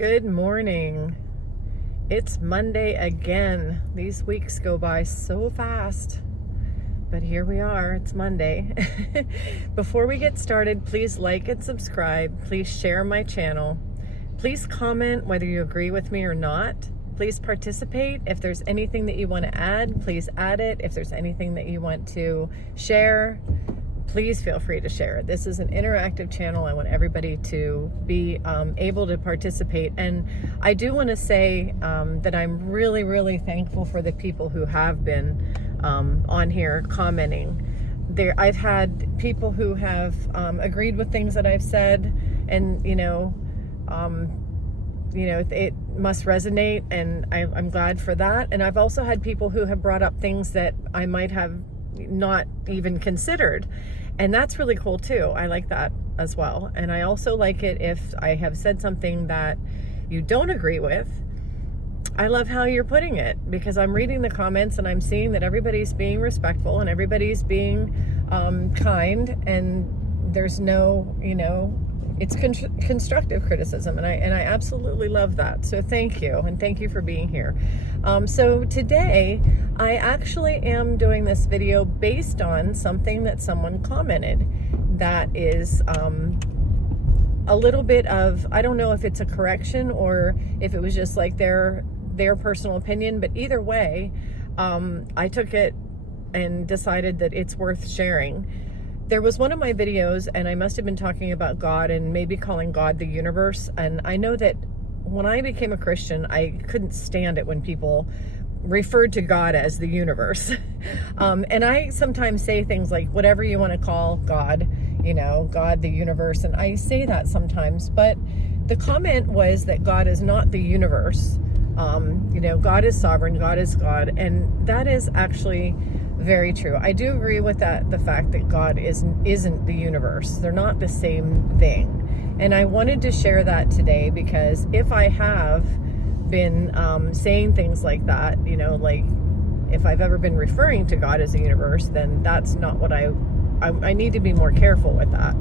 Good morning. It's Monday again. These weeks go by so fast, but here we are. It's Monday. Before we get started, please like and subscribe. Please share my channel. Please comment whether you agree with me or not. Please participate. If there's anything that you want to add, please add it. If there's anything that you want to share, please feel free to share it. This is an interactive channel. I want everybody to be able to participate. And I do want to say that I'm really, really thankful for the people who have been on here commenting. I've had people who have agreed with things that I've said, and it must resonate, and I'm glad for that. And I've also had people who have brought up things that I might have not even considered, and that's really cool too. I like that as well. And I also like it if I have said something that you don't agree with. I love how you're putting it, because I'm reading the comments and I'm seeing that everybody's being respectful and everybody's being kind, and there's no, it's constructive criticism, and I absolutely love that. So thank you, and thank you for being here. So today I actually am doing this video based on something that someone commented that is a little bit of, I don't know if it's a correction or if it was just like their personal opinion, but either way, I took it and decided that it's worth sharing. There was one of my videos, and I must have been talking about God and maybe calling God the universe. And I know that when I became a Christian, I couldn't stand it when people referred to God as the universe. And I sometimes say things like, whatever you want to call God, God, the universe. And I say that sometimes, but the comment was that God is not the universe. God is sovereign, God is God. And that is actually very true. I do agree with that, the fact that God isn't the universe. They're not the same thing. And I wanted to share that today, because if I have been saying things like that, like if I've ever been referring to God as the universe, then that's not what I need to be more careful with that.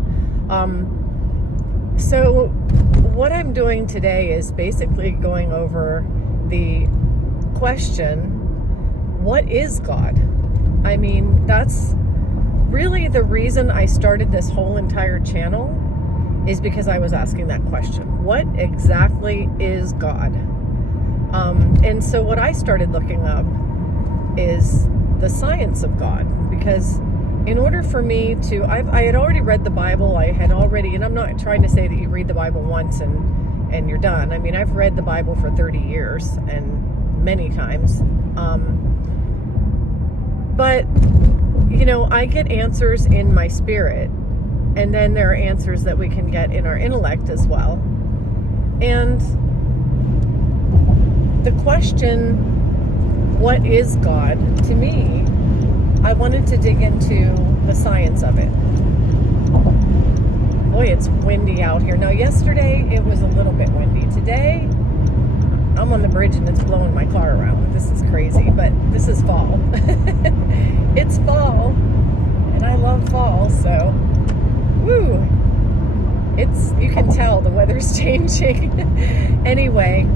So what I'm doing today is basically going over the question, what is God? I mean, that's really the reason I started this whole entire channel, is because I was asking that question. What exactly is God? And so what I started looking up is the science of God, because in order for me to, I had already read the Bible. And I'm not trying to say that you read the Bible once and you're done. I mean, I've read the Bible for 30 years and many times. But, I get answers in my spirit, and then there are answers that we can get in our intellect as well. And the question, what is God, to me, I wanted to dig into the science of it. Boy, it's windy out here. Now, yesterday it was a little bit windy. Today, I'm on the bridge and it's blowing my car around. This is crazy, but this is fall. It's fall, and I love fall, so woo! You can tell the weather's changing. Anyway,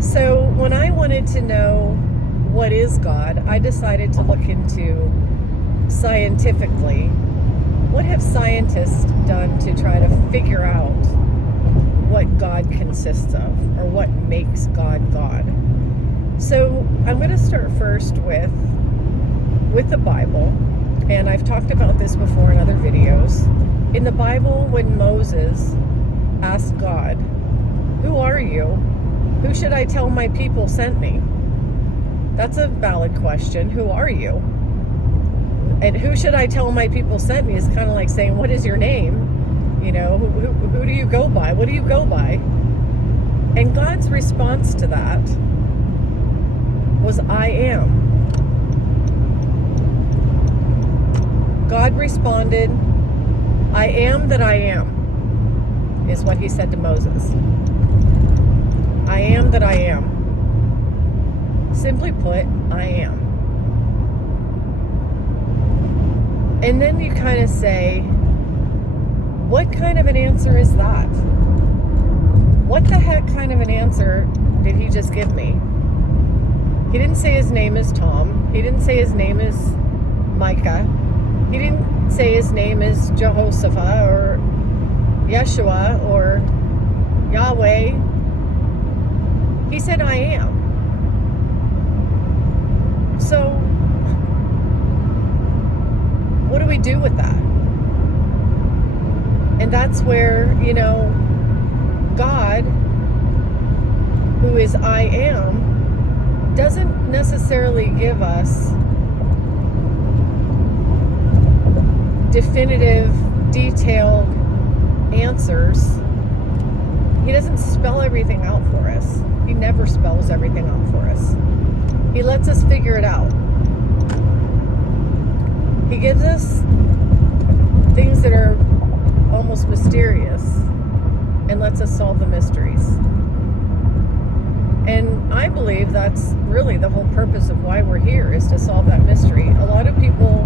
so when I wanted to know what is God, I decided to look into scientifically, what have scientists done to try to figure out what God consists of, or what makes God God. So I'm going to start first with the Bible, and I've talked about this before in other videos. In the Bible, when Moses asked God, "Who are you? Who should I tell my people sent me?" That's a valid question. Who are you? And who should I tell my people sent me is kind of like saying, what is your name? Who do you go by? What do you go by? And God's response to that was, I am. God responded, I am that I am, is what he said to Moses. I am that I am. Simply put, I am. And then you kind of say, what kind of an answer is that? What the heck kind answer did he just give me? He didn't say his name is Tom. He didn't say his name is Micah. He didn't say his name is Jehoshaphat or Yeshua or Yahweh. He said, I am. So, what do we do with that? And that's where, God, who is I am, doesn't necessarily give us definitive, detailed answers. He doesn't spell everything out for us. He never spells everything out for us. He lets us figure it out. He gives us things that are almost mysterious and lets us solve the mysteries. And I believe that's really the whole purpose of why we're here, is to solve that mystery. A lot of people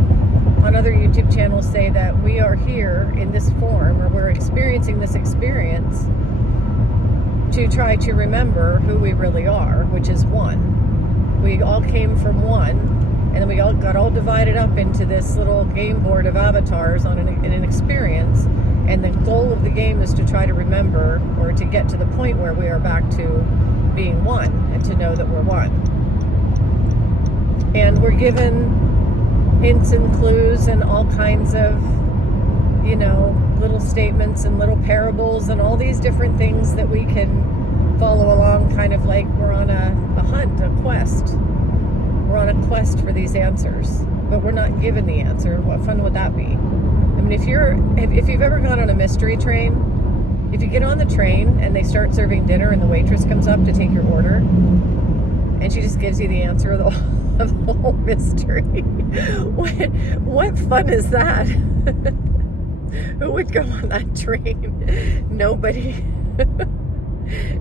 on other YouTube channels say that we are here in this form, or we're experiencing this experience to try to remember who we really are, which is one. We all came from one, and then we all got all divided up into this little game board of avatars in an experience. And the goal of the game is to try to remember, or to get to the point where we are back to being one, and to know that we're one. And we're given hints and clues and all kinds of, little statements and little parables and all these different things that we can follow along, kind of like we're on a hunt, a quest. We're on a quest for these answers, but we're not given the answer. What fun would that be? I mean, if you've ever gone on a mystery train, if you get on the train and they start serving dinner and the waitress comes up to take your order and she just gives you the answer of the whole mystery, what fun is that? Who would go on that train? Nobody.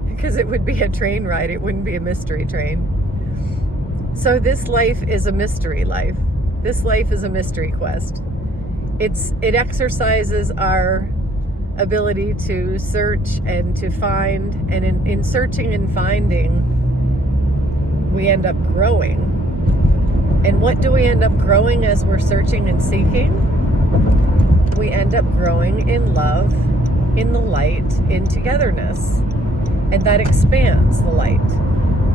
Because it would be a train ride. It wouldn't be a mystery train. So this life is a mystery life. This life is a mystery quest. It exercises our ability to search and to find, and in searching and finding, we end up growing. And what do we end up growing as we're searching and seeking? We end up growing in love, in the light, in togetherness. And that expands the light.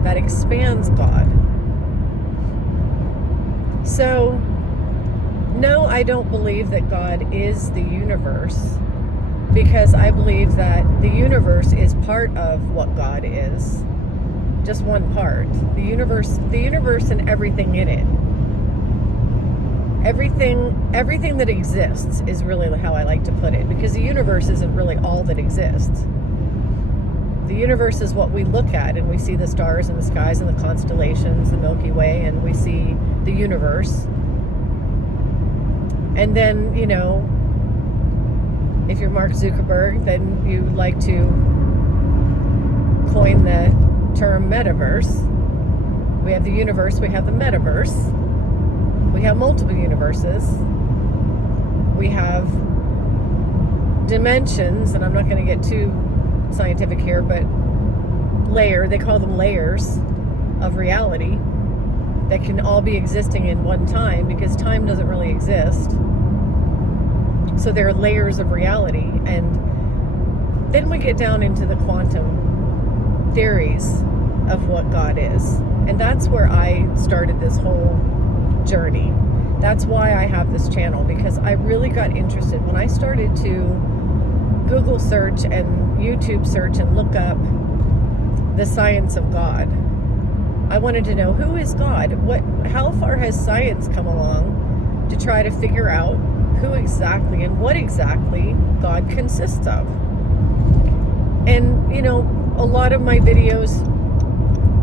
That expands God. So, no, I don't believe that God is the universe, because I believe that the universe is part of what God is. Just one part. The universe and everything in it. Everything that exists is really how I like to put it, because the universe isn't really all that exists. The universe is what we look at, and we see the stars and the skies and the constellations, the Milky Way, and we see the universe. And then, if you're Mark Zuckerberg, then you like to coin the term metaverse. We have the universe, we have the metaverse. We have multiple universes. We have dimensions, and I'm not going to get too scientific here, but they call them layers of reality that can all be existing in one time, because time doesn't really exist. So there are layers of reality. And then we get down into the quantum theories of what God is. And that's where I started this whole journey. That's why I have this channel, because I really got interested when I started to Google search and YouTube search and look up the science of God. I wanted to know, who is God? How far has science come along to try to figure out who exactly and what exactly God consists of? And, a lot of my videos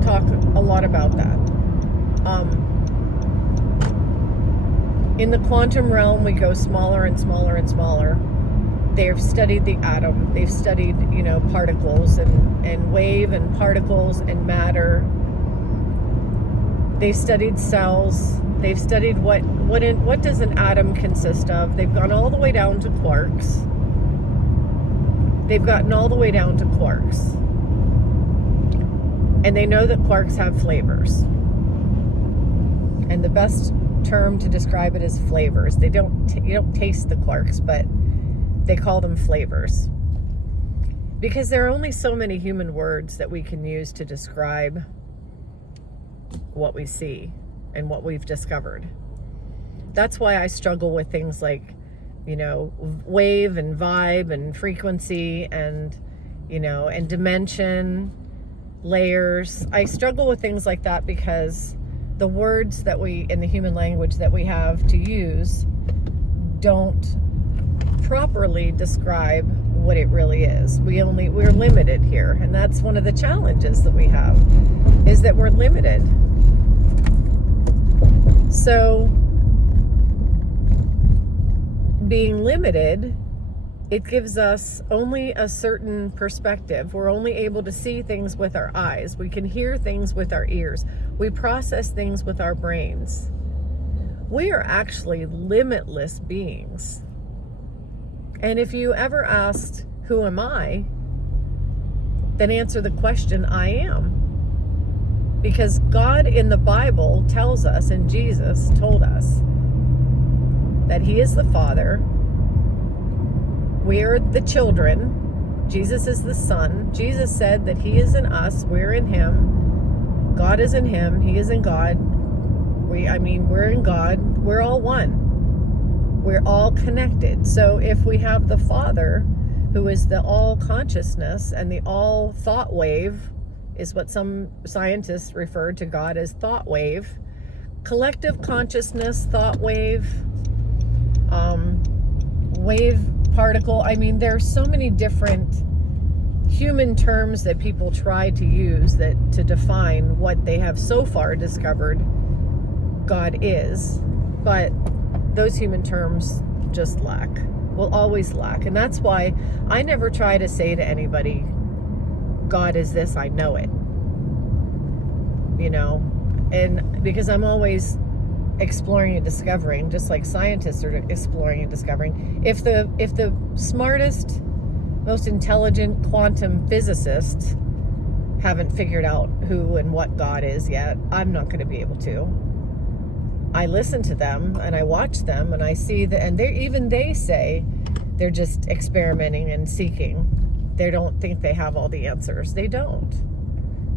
talk a lot about that. In the quantum realm, we go smaller and smaller and smaller. They've studied the atom. They've studied, particles and wave and particles and matter. They've studied cells. They've studied what does an atom consist of. They've gone all the way down to quarks. They've gotten all the way down to quarks. And they know that quarks have flavors. And the best term to describe it is flavors. You don't taste the quarks, but they call them flavors. Because there are only so many human words that we can use to describe what we see and what we've discovered. That's why I struggle with things like, wave and vibe and frequency and, and dimension, layers. I struggle with things like that because the words that in the human language that we have to use don't properly describe what it really is. We're limited here. And that's one of the challenges that we have, is that we're limited. So being limited, it gives us only a certain perspective. We're only able to see things with our eyes. We can hear things with our ears. We process things with our brains. We are actually limitless beings. And if you ever asked, who am I? Then answer the question, I am. Because God in the Bible tells us, and Jesus told us, that He is the Father. We're the children. Jesus is the Son. Jesus said that He is in us, we're in Him. God is in Him, He is in God. We're in God. We're all one. We're all connected. So if we have the Father, who is the all consciousness and the all thought wave, is what some scientists refer to God as thought wave, collective consciousness, thought wave, wave particle. There are so many different human terms that people try to use to define what they have so far discovered God is, but those human terms just will always lack. And that's why I never try to say to anybody, God is this, I know it. And because I'm always exploring and discovering, just like scientists are exploring and discovering. If the smartest, most intelligent quantum physicists haven't figured out who and what God is yet, I'm not going to be able to. I listen to them and I watch them and I see that, and they say they're just experimenting and seeking. They don't think they have all the answers. They don't.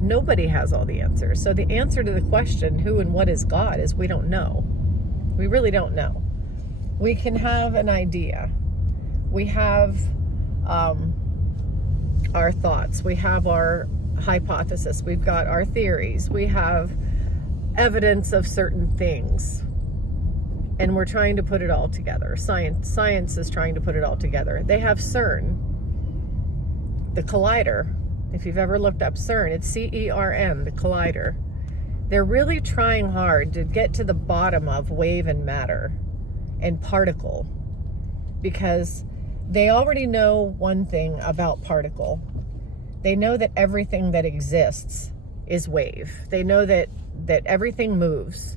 Nobody has all the answers. So the answer to the question, who and what is God, is we don't know. We really don't know. We can have an idea. We have our thoughts. We have our hypothesis. We've got our theories. We have evidence of certain things. And we're trying to put it all together. Science is trying to put it all together. They have CERN, the collider. If you've ever looked up CERN, it's CERN, the collider. They're really trying hard to get to the bottom of wave and matter and particle, because they already know one thing about particle. They know that everything that exists is wave. They know that everything moves.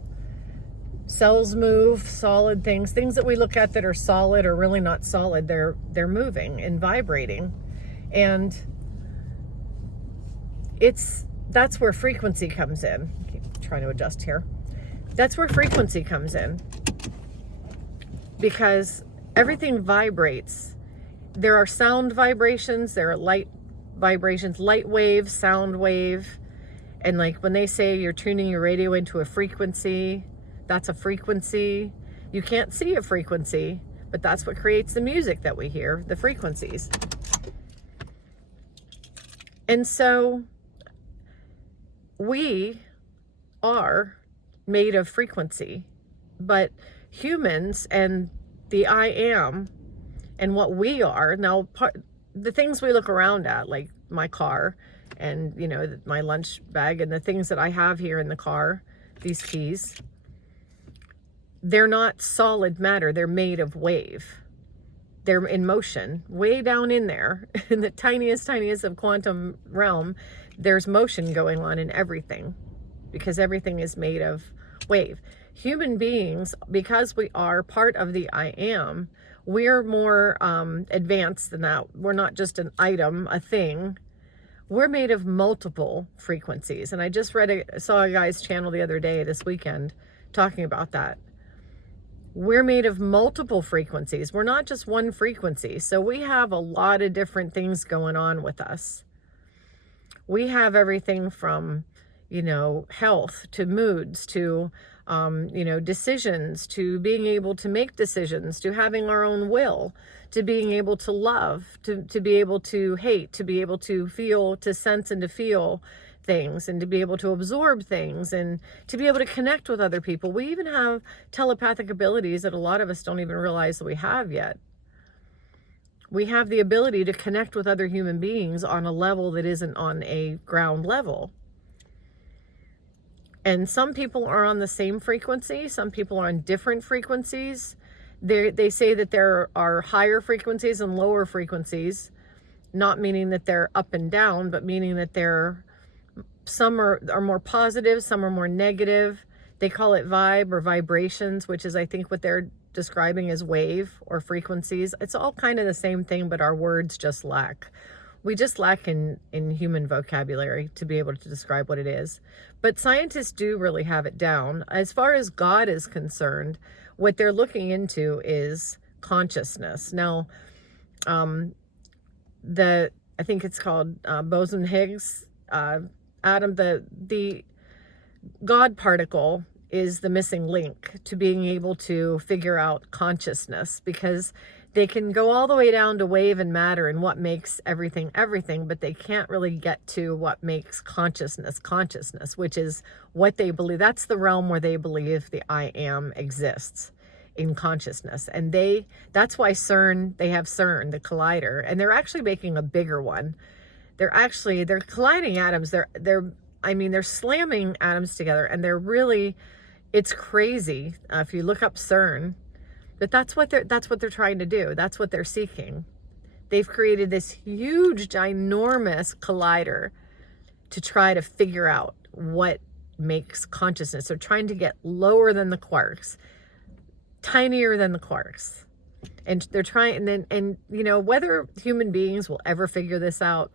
Cells move, solid things that we look at that are solid are really not solid. They're moving and vibrating. And that's where frequency comes in. I keep trying to adjust here. That's where frequency comes in, because everything vibrates. There are sound vibrations, there are light vibrations, light wave, sound wave. And like when they say you're tuning your radio into a frequency, that's a frequency. You can't see a frequency, but that's what creates the music that we hear, the frequencies. And so we are made of frequency, but humans and the I am and what we are, now the things we look around at, like my car and, my lunch bag and the things that I have here in the car, these keys, they're not solid matter. They're made of wave. They're in motion, way down in there, in the tiniest of quantum realm. There's motion going on in everything, because everything is made of wave. Human beings, because we are part of the I am, we're more advanced than that. We're not just an item, a thing. We're made of multiple frequencies. And I just saw a guy's channel the other day, this weekend, talking about that. We're made of multiple frequencies. We're not just one frequency. So we have a lot of different things going on with us. We have everything from, health to moods to, decisions, to being able to make decisions, to having our own will, to being able to love, to be able to hate, to be able to feel, to sense and to feel things, and to be able to absorb things, and to be able to connect with other people. We even have telepathic abilities that a lot of us don't even realize that we have yet. We have the ability to connect with other human beings on a level that isn't on a ground level. And some people are on the same frequency. Some people are on different frequencies. They say that there are higher frequencies and lower frequencies, not meaning that they're up and down, but meaning that some are more positive, some are more negative. They call it vibe or vibrations, which is, I think, what they're describing as wave or frequencies. It's all kind of the same thing, but our words just lack. We just lack in human vocabulary to be able to describe what it is. But scientists do really have it down. As far as God is concerned, what they're looking into is consciousness. Now, I think it's called boson-Higgs atom, the God particle is the missing link to being able to figure out consciousness, because they can go all the way down to wave and matter and what makes everything, but they can't really get to what makes consciousness, which is what they believe. That's the realm where they believe the I am exists, in consciousness. And that's why they have CERN, the collider, and they're actually making a bigger one. They're colliding atoms. They're slamming atoms together, and it's crazy. If you look up CERN, that's what they're trying to do. That's what they're seeking. They've created this huge, ginormous collider to try to figure out what makes consciousness. They're trying to get lower than the quarks, tinier than the quarks. And they're trying, and whether human beings will ever figure this out.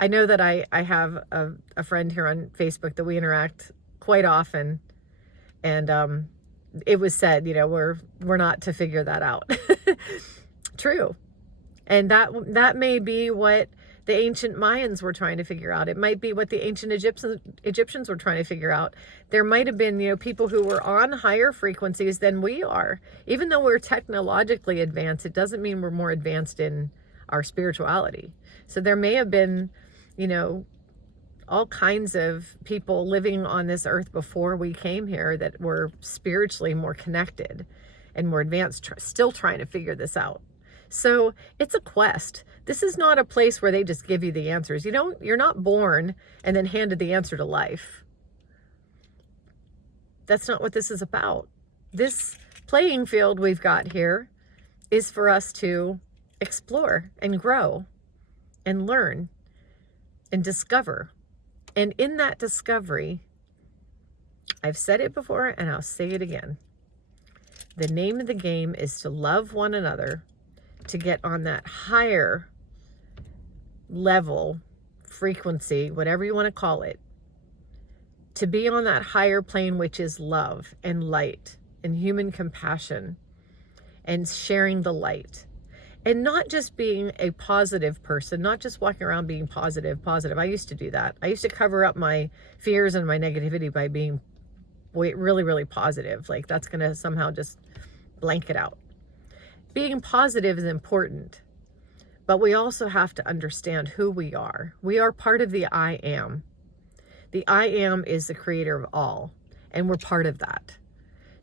I know that I have a friend here on Facebook that we interact quite often, and it was said, we're not to figure that out. True. And that may be what the ancient Mayans were trying to figure out. It might be what the ancient Egyptians were trying to figure out. There might have been, people who were on higher frequencies than we are. Even though we're technologically advanced, it doesn't mean we're more advanced in our spirituality. So there may have been, all kinds of people living on this earth before we came here that were spiritually more connected and more advanced, still trying to figure this out. So it's a quest. This is not a place where they just give you the answers. You're not born and then handed the answer to life. That's not what this is about. This playing field we've got here is for us to explore and grow and learn and discover. And in that discovery, I've said it before and I'll say it again. The name of the game is to love one another, to get on that higher level, frequency, whatever you want to call it, to be on that higher plane, which is love and light and human compassion and sharing the light. And not just being a positive person, not just walking around being positive. I used to do that. I used to cover up my fears and my negativity by being really, really positive. Like that's going to somehow just blank it out. Being positive is important, but we also have to understand who we are. We are part of the I am. The I am is the creator of all, and we're part of that.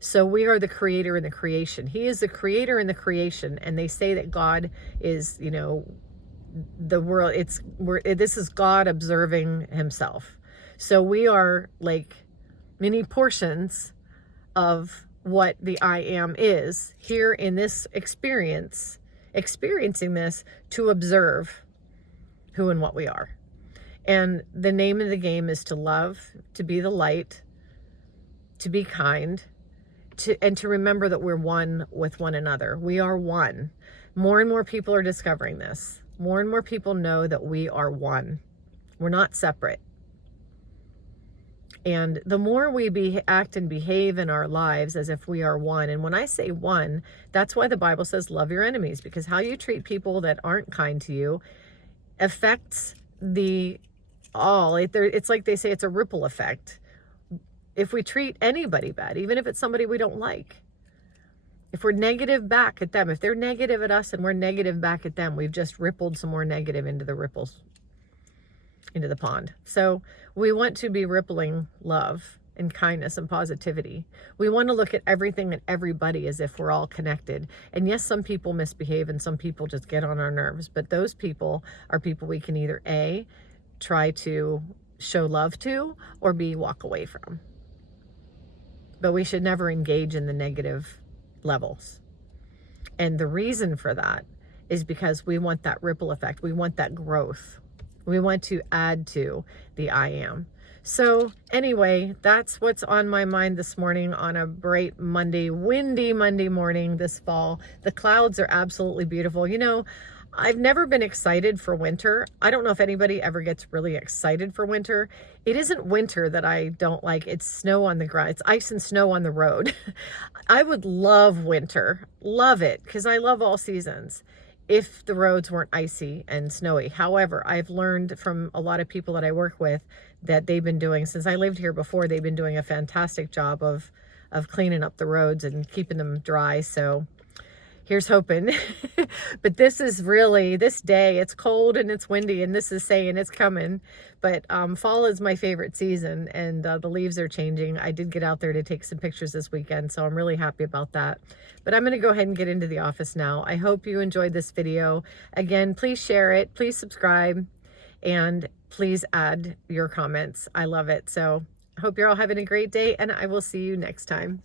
So we are the creator in the creation. He is the creator in the creation. And they say that God is, the world. This is God observing himself. So we are like mini portions of what the I am is here in this experiencing this to observe who and what we are. And the name of the game is to love, to be the light, to be kind, and to remember that we're one with one another. We are one. More and more people are discovering this. More and more people know that we are one. We're not separate. And the more we act and behave in our lives as if we are one, and when I say one, that's why the Bible says love your enemies, because how you treat people that aren't kind to you affects the all. It's like they say, it's a ripple effect. If we treat anybody bad, even if it's somebody we don't like, if we're negative back at them, if they're negative at us and we're negative back at them, we've just rippled some more negative into the ripples, into the pond. So we want to be rippling love and kindness and positivity. We want to look at everything and everybody as if we're all connected. And yes, some people misbehave and some people just get on our nerves, but those people are people we can either A, try to show love to, or B, walk away from. But we should never engage in the negative levels. And the reason for that is because we want that ripple effect. We want that growth. We want to add to the I am. So anyway, that's what's on my mind this morning on a bright Monday, windy Monday morning this fall. The clouds are absolutely beautiful. You know, I've never been excited for winter. I don't know if anybody ever gets really excited for winter. It isn't winter that I don't like. It's snow on the ground. It's ice and snow on the road. I would love winter. Love it, because I love all seasons if the roads weren't icy and snowy. However, I've learned from a lot of people that I work with that they've been doing, since I lived here before, they've been doing a fantastic job of cleaning up the roads and keeping them dry. So here's hoping. But this is really, this day, it's cold and it's windy, and this is saying it's coming. But fall is my favorite season, and the leaves are changing. I did get out there to take some pictures this weekend, so I'm really happy about that. But I'm going to go ahead and get into the office now. I hope you enjoyed this video. Again, please share it, please subscribe, and please add your comments. I love it. So I hope you're all having a great day, and I will see you next time.